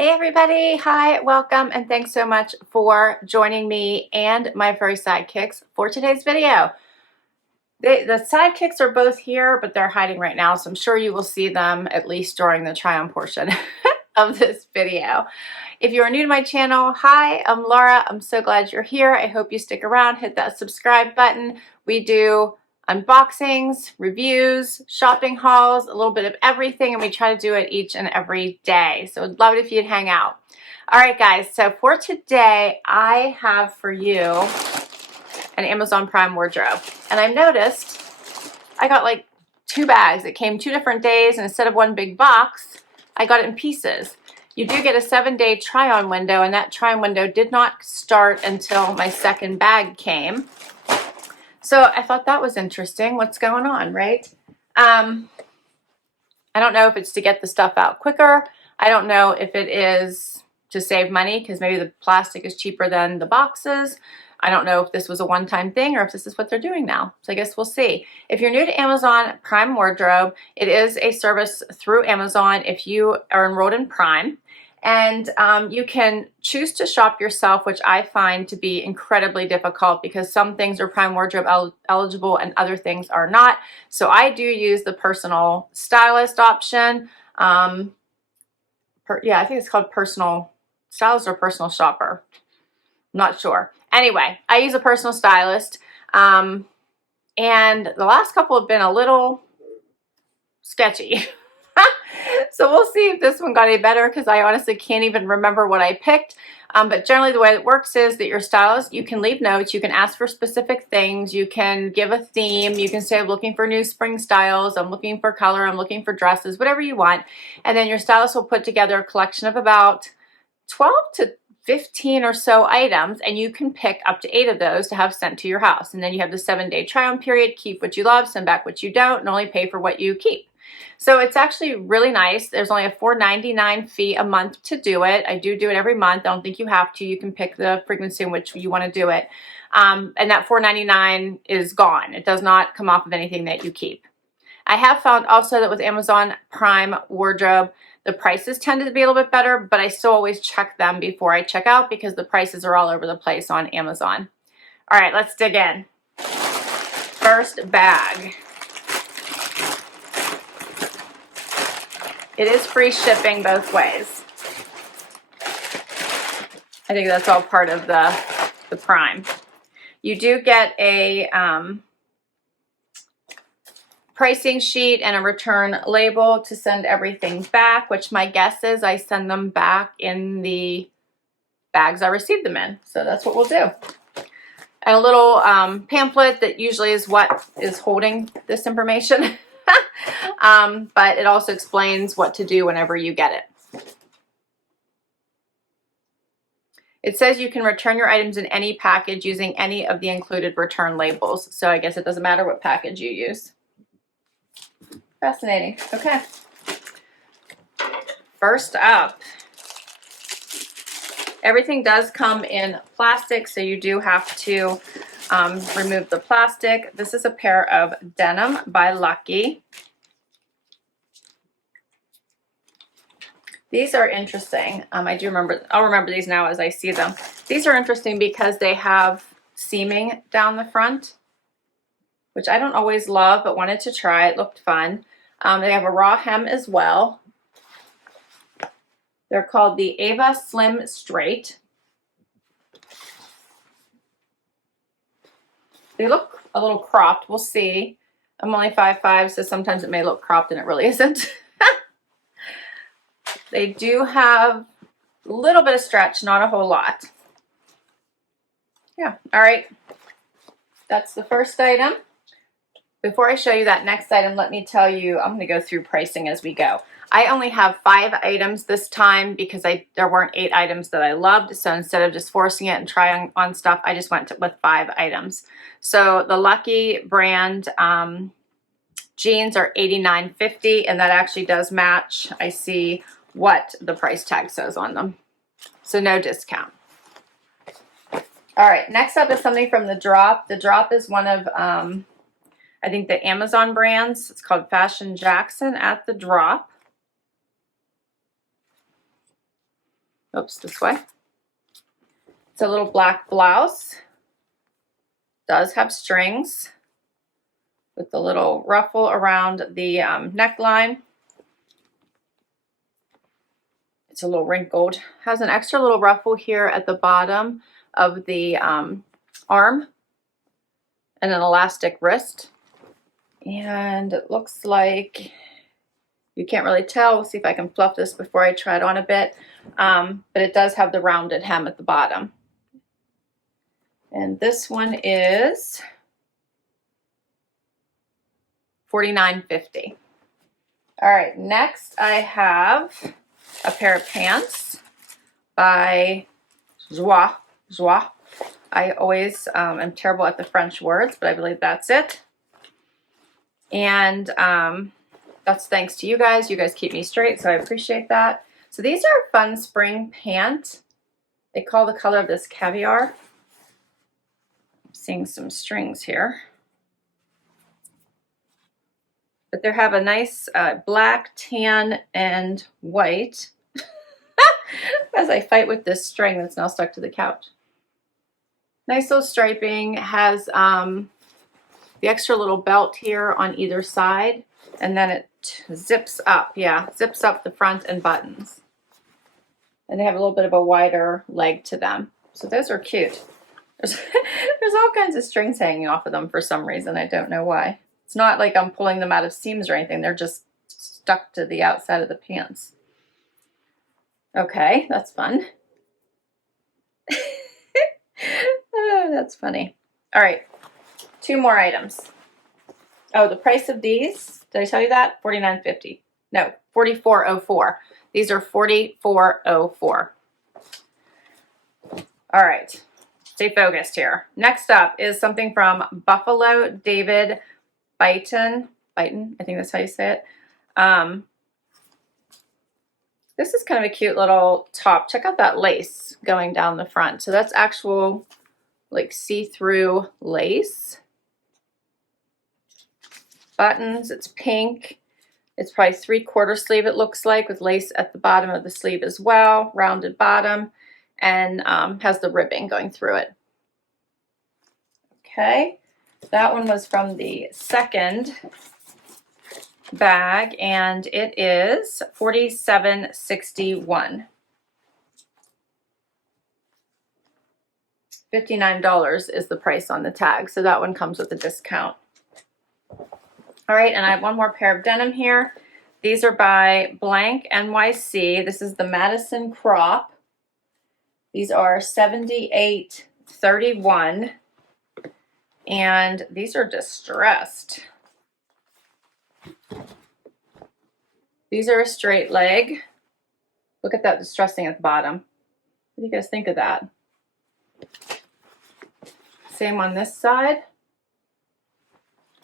Hey everybody, hi, welcome, and thanks so much for joining me and my furry sidekicks for today's video. The sidekicks are both here, but they're hiding right now, so I'm sure you will see them at least during the try-on portion of this video. If you are new to my channel, hi, I'm Laura. I'm so glad you're here. I hope you stick around, hit that subscribe button. We do unboxings, reviews, shopping hauls, a little bit of everything, and we try to do it each and every day. So I'd love it if you'd hang out. All right, guys, so for today, I have for you an Amazon Prime wardrobe. And I noticed I got like 2 bags. It came 2 different days, and instead of one big box, I got it in pieces. You do get a 7-day try-on window, and that try-on window did not start until my second bag came. So I thought that was interesting. What's going on, right? I don't know if it's to get the stuff out quicker. I don't know if it is to save money because maybe the plastic is cheaper than the boxes. I don't know if this was a one-time thing or if this is what they're doing now. So I guess we'll see. If you're new to Amazon Prime Wardrobe, it is a service through Amazon if you are enrolled in Prime. And you can choose to shop yourself, which I find to be incredibly difficult because some things are Prime Wardrobe eligible and other things are not. So I do use the personal stylist option. Yeah, I think it's called personal stylist or personal shopper. I'm not sure. Anyway, I use a personal stylist. And the last couple have been a little sketchy. So we'll see if this one got any better because I honestly can't even remember what I picked. But generally the way it works is that your stylist, you can leave notes, you can ask for specific things, you can give a theme, you can say I'm looking for new spring styles, I'm looking for color, I'm looking for dresses, whatever you want. And then your stylist will put together a collection of about 12 to 15 or so items, and you can pick up to 8 of those to have sent to your house. And then you have the 7-day try-on period, keep what you love, send back what you don't, and only pay for what you keep. So it's actually really nice. There's only a $4.99 fee a month to do it. I do it every month. I don't think you have to. You can pick the frequency in which you want to do it. And that $4.99 is gone. It does not come off of anything that you keep. I have found also that with Amazon Prime Wardrobe, the prices tend to be a little bit better, but I still always check them before I check out because the prices are all over the place on Amazon. All right, let's dig in. First bag. It is free shipping both ways. I think that's all part of the Prime. You do get a pricing sheet and a return label to send everything back, which my guess is I send them back in the bags I received them in. So that's what we'll do. And a little pamphlet that usually is what is holding this information. But it also explains what to do whenever you get it. It says you can return your items in any package using any of the included return labels. So I guess it doesn't matter what package you use. Fascinating. Okay. First up, everything does come in plastic, so you do have to remove the plastic. This is a pair of denim by Lucky. These are interesting. I'll remember these now as I see them. These are interesting because they have seaming down the front, which I don't always love, but wanted to try. It looked fun. They have a raw hem as well. They're called the Ava Slim Straight. They look a little cropped. We'll see. I'm only 5'5", so sometimes it may look cropped and it really isn't. They do have a little bit of stretch, not a whole lot. Yeah, all right. That's the first item. Before I show you that next item, let me tell you, I'm going to go through pricing as we go. I only have 5 items this time because there weren't 8 items that I loved. So instead of just forcing it and trying on stuff, I just went with 5 items. So the Lucky brand jeans are $89.50, and that actually does match. I see what the price tag says on them. So no discount. All right, next up is something from The Drop. The Drop is one of I think the Amazon brands. It's called Fashion Jackson at The Drop. Oops, this way. It's a little black blouse. Does have strings with the little ruffle around the neckline. It's a little wrinkled. Has an extra little ruffle here at the bottom of the arm and an elastic wrist. And it looks like, you can't really tell. We'll see if I can fluff this before I try it on a bit. But it does have the rounded hem at the bottom. And this one is $49.50. All right, next I have a pair of pants by Joie. I always am terrible at the French words, but I believe that's it. And that's thanks to you guys. You guys keep me straight, so I appreciate that. So these are fun spring pants. They call the color of this caviar. I'm seeing some strings here. But they have a nice black, tan, and white. As I fight with this string that's now stuck to the couch. Nice little striping. Has the extra little belt here on either side. And then it zips up. Yeah, zips up the front and buttons. And they have a little bit of a wider leg to them. So those are cute. There's all kinds of strings hanging off of them for some reason. I don't know why. It's not like I'm pulling them out of seams or anything. They're just stuck to the outside of the pants. Okay, that's fun. Oh, that's funny. All right, 2 more items. Oh, the price of these, did I tell you that? $49.50. No, $44.04. These are $44.04. All right, stay focused here. Next up is something from Buffalo David Byton, I think that's how you say it. This is kind of a cute little top. Check out that lace going down the front. So that's actual like see-through lace. Buttons, it's pink. It's probably 3/4 sleeve it looks like, with lace at the bottom of the sleeve as well, rounded bottom, and has the ribbing going through it. Okay. That one was from the second bag, and it is $47.61. $59 is the price on the tag, so that one comes with a discount. All right, and I have one more pair of denim here. These are by Blank NYC. This is the Madison Crop. These are $78.31. And these are distressed. These are a straight leg. Look at that distressing at the bottom. What do you guys think of that? Same on this side.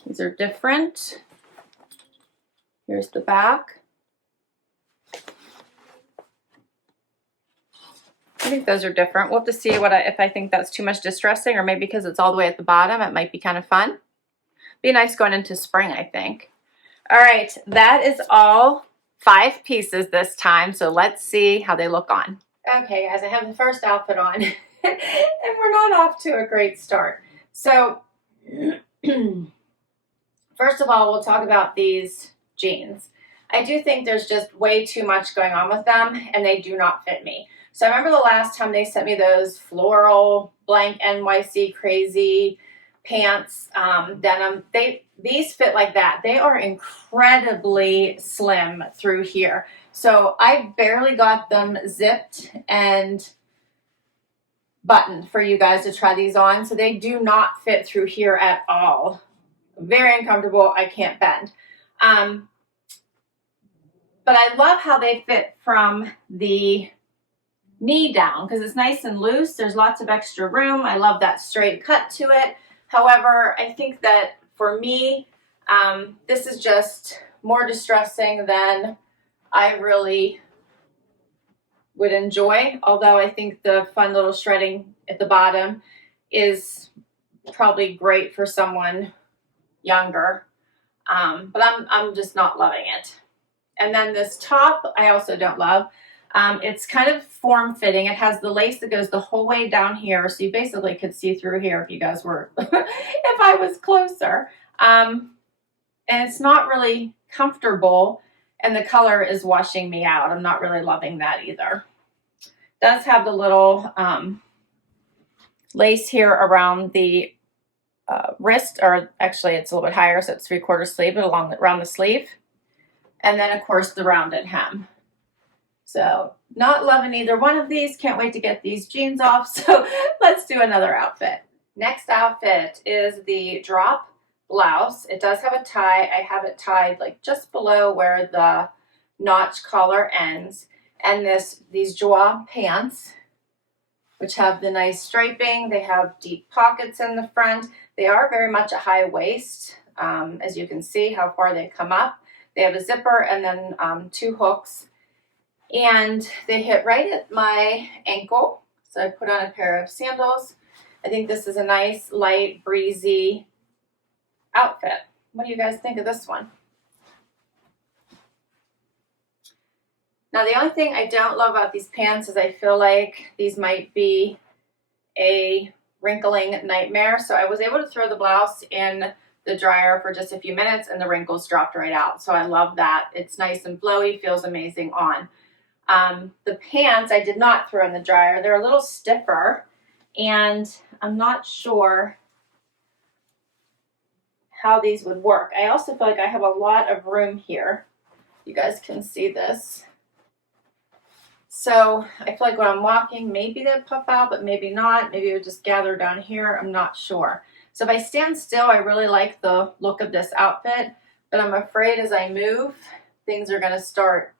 These are different. Here's the back. I think those are different. We'll have to see if I think that's too much distressing, or maybe because it's all the way at the bottom, it might be kind of fun. Be nice going into spring, I think. All right, that is all 5 pieces this time, so let's see how they look on. Okay, guys, I have the first outfit on, and we're not off to a great start. So, first of all, we'll talk about these jeans. I do think there's just way too much going on with them, and they do not fit me. So I remember the last time they sent me those floral Blank NYC crazy pants, denim. These fit like that. They are incredibly slim through here. So I barely got them zipped and buttoned for you guys to try these on. So they do not fit through here at all. Very uncomfortable. I can't bend. But I love how they fit from the knee down because it's nice and loose. There's lots of extra room. I love that straight cut to it. However, I think that for me, this is just more distressing than I really would enjoy. Although I think the fun little shredding at the bottom is probably great for someone younger. But I'm just not loving it. And then this top, I also don't love. It's kind of form-fitting. It has the lace that goes the whole way down here, so you basically could see through here if you guys were, if I was closer. And it's not really comfortable, and the color is washing me out. I'm not really loving that either. It does have the little lace here around the wrist, or actually it's a little bit higher, so it's 3/4 sleeve, but around the sleeve. And then, of course, the rounded hem. So not loving either one of these. Can't wait to get these jeans off. So let's do another outfit. Next outfit is the drop blouse. It does have a tie. I have it tied like just below where the notch collar ends. And these joie pants, which have the nice striping. They have deep pockets in the front. They are very much a high waist, as you can see how far they come up. They have a zipper and then 2 hooks. And they hit right at my ankle. So I put on a pair of sandals. I think this is a nice, light, breezy outfit. What do you guys think of this one? Now, the only thing I don't love about these pants is I feel like these might be a wrinkling nightmare. So I was able to throw the blouse in the dryer for just a few minutes and the wrinkles dropped right out. So I love that. It's nice and flowy, feels amazing on. The pants I did not throw in the dryer. They're a little stiffer, and I'm not sure how these would work. I also feel like I have a lot of room here. You guys can see this. So I feel like when I'm walking, maybe they'd puff out, but maybe not. Maybe it would just gather down here. I'm not sure. So if I stand still, I really like the look of this outfit, but I'm afraid as I move, things are going to start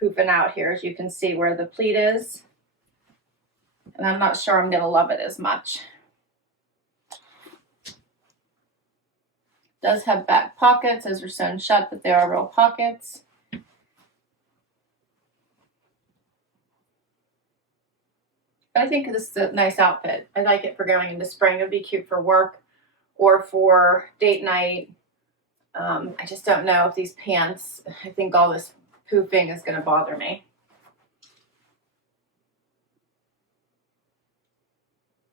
poofing out here, as you can see where the pleat is. And I'm not sure I'm going to love it as much. It does have back pockets, as they're sewn shut, but they are real pockets. But I think this is a nice outfit. I like it for going into spring. It would be cute for work or for date night. I just don't know if these pants, I think all this poofing is going to bother me.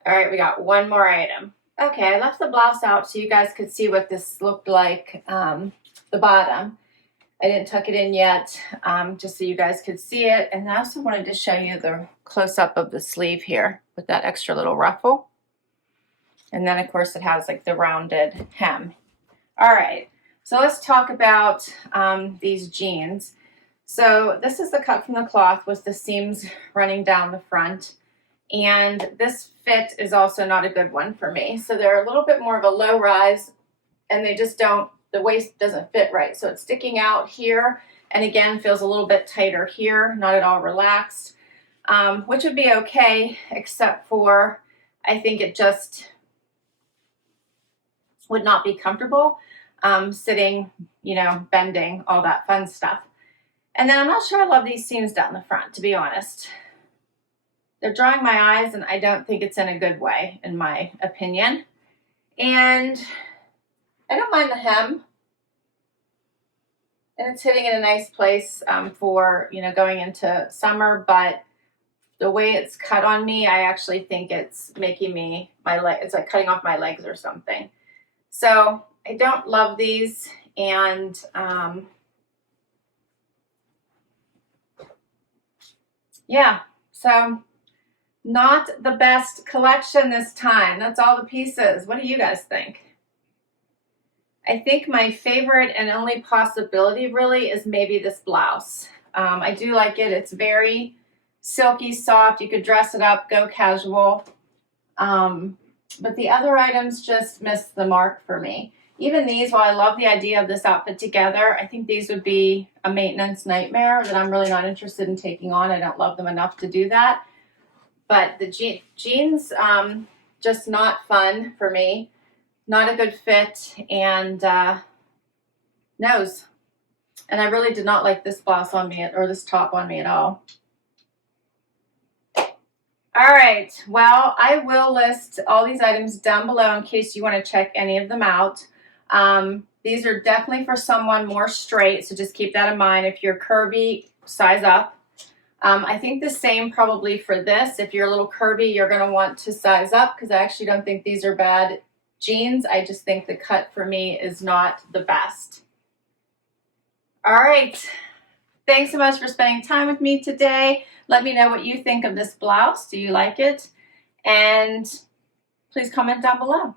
All right, we got one more item. Okay, I left the blouse out so you guys could see what this looked like, the bottom. I didn't tuck it in yet, just so you guys could see it. And I also wanted to show you the close-up of the sleeve here with that extra little ruffle. And then, of course, it has like the rounded hem. All right, so let's talk about these jeans. So this is the cut from the cloth with the seams running down the front. And this fit is also not a good one for me. So they're a little bit more of a low rise, and they just don't, the waist doesn't fit right. So it's sticking out here, and again, feels a little bit tighter here, not at all relaxed, which would be okay, except for I think it just would not be comfortable sitting, you know, bending, all that fun stuff. And then I'm not sure I love these seams down the front, to be honest. They're drawing my eyes, and I don't think it's in a good way, in my opinion. And I don't mind the hem. And it's hitting in a nice place for, you know, going into summer, but the way it's cut on me, I actually think it's making me, it's like cutting off my legs or something. So I don't love these, and yeah, so not the best collection this time. That's all the pieces. What do you guys think? I think my favorite and only possibility really is maybe this blouse. I do like it. It's very silky, soft. You could dress it up, go casual. But the other items just missed the mark for me. Even these, while I love the idea of this outfit together, I think these would be a maintenance nightmare that I'm really not interested in taking on. I don't love them enough to do that. But the jeans, just not fun for me. Not a good fit, and nose. And I really did not like this blouse on me, or this top on me at all. All right, well, I will list all these items down below in case you want to check any of them out. These are definitely for someone more straight, so just keep that in mind. If you're curvy, size up. I think the same probably for this. If you're a little curvy, you're going to want to size up, because I actually don't think these are bad jeans. I just think the cut for me is not the best. All right. Thanks so much for spending time with me today. Let me know what you think of this blouse. Do you like it? And please comment down below.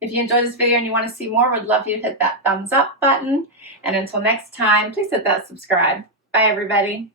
If you enjoyed this video and you want to see more, would love you to hit that thumbs up button. And until next time, please hit that subscribe. Bye, everybody.